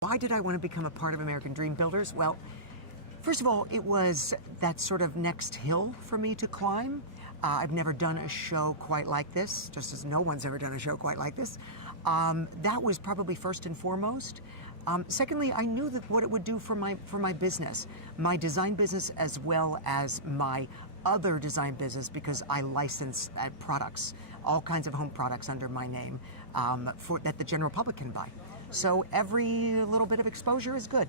Why did I want to become a part of American Dream Builders? Well, first of all, it was that sort of next hill for me to climb. I've never done a show quite like this, just as no one's ever done a show quite like this. That was probably first and foremost. Secondly, I knew that what it would do for my business, my design business as well as my other design business, because I license products, all kinds of home products under my name that the general public can buy. So every little bit of exposure is good.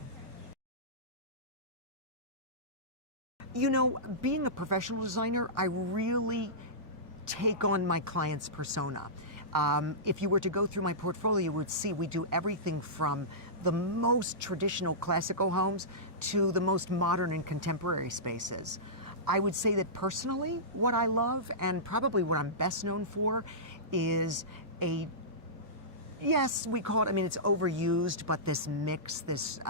You know, being a professional designer, I really take on my client's persona. If you were to go through my portfolio, you would see we do everything from the most traditional classical homes to the most modern and contemporary spaces. I would say that personally, what I love and probably what I'm best known for is yes, we call it, I mean, it's overused, but this mix, this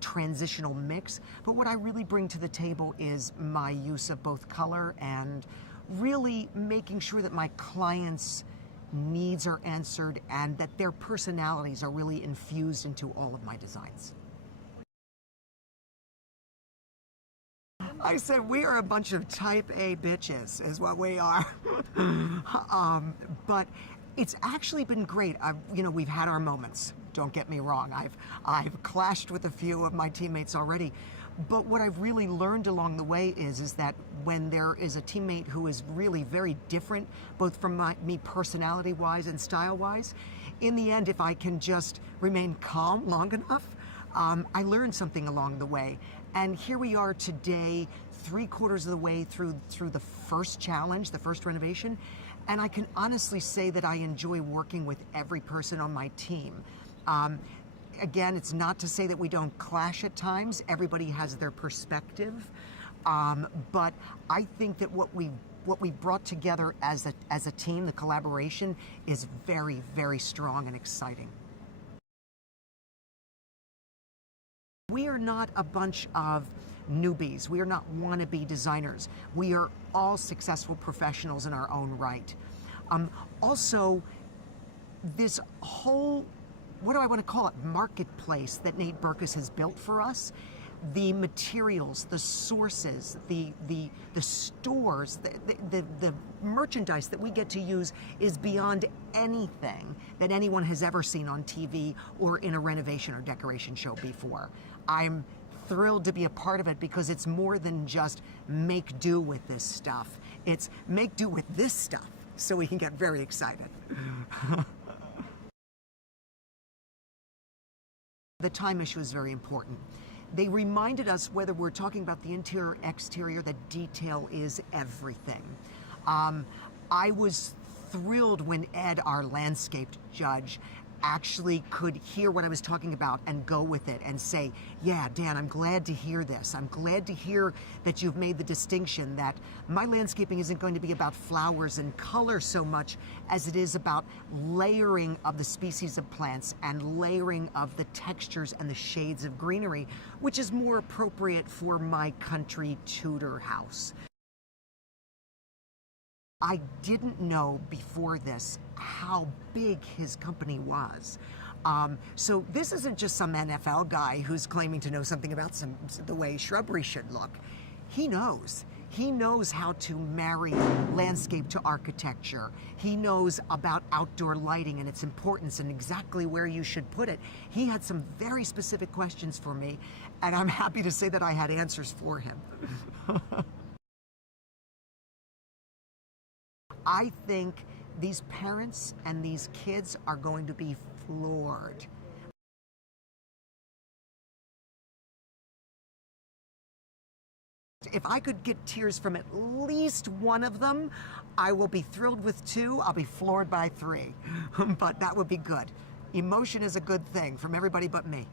transitional mix. But what I really bring to the table is my use of both color and really making sure that my clients' needs are answered and that their personalities are really infused into all of my designs. I said, we are a bunch of type A bitches, is what we are. But it's actually been great. You know, we've had our moments. Don't get me wrong. I've clashed with a few of my teammates already. But what I've really learned along the way is that when there is a teammate who is really very different, both from me personality-wise and style-wise, in the end, if I can just remain calm long enough, I learned something along the way. And here we are today, 3/4 of the way through the first challenge, the first renovation. And I can honestly say that I enjoy working with every person on my team. Again, it's not to say that we don't clash at times. Everybody has their perspective. But I think that what we brought together as a team, the collaboration, is very, very strong and exciting. We are not a bunch of newbies. We are not wannabe designers. We are all successful professionals in our own right. Also, this whole, what do I want to call it, marketplace that Nate Berkus has built for us, the materials, the sources, the stores, the merchandise that we get to use is beyond anything that anyone has ever seen on TV or in a renovation or decoration show before. I'm thrilled to be a part of it because it's more than just make do with this stuff. It's make do with this stuff so we can get very excited. The time issue is very important. They reminded us, whether we're talking about the interior or exterior, that detail is everything. I was thrilled when Ed, our landscape judge, actually could hear what I was talking about and go with it and say, yeah, Dan, I'm glad to hear this. I'm glad to hear that you've made the distinction that my landscaping isn't going to be about flowers and color so much as it is about layering of the species of plants and layering of the textures and the shades of greenery, which is more appropriate for my country Tudor house. I didn't know before this how big his company was. So this isn't just some NFL guy who's claiming to know something about the way shrubbery should look. He knows. He knows how to marry landscape to architecture. He knows about outdoor lighting and its importance and exactly where you should put it. He had some very specific questions for me, and I'm happy to say that I had answers for him. I think these parents and these kids are going to be floored. If I could get tears from at least one of them, I will be thrilled with 2. I'll be floored by 3. But that would be good. Emotion is a good thing from everybody but me.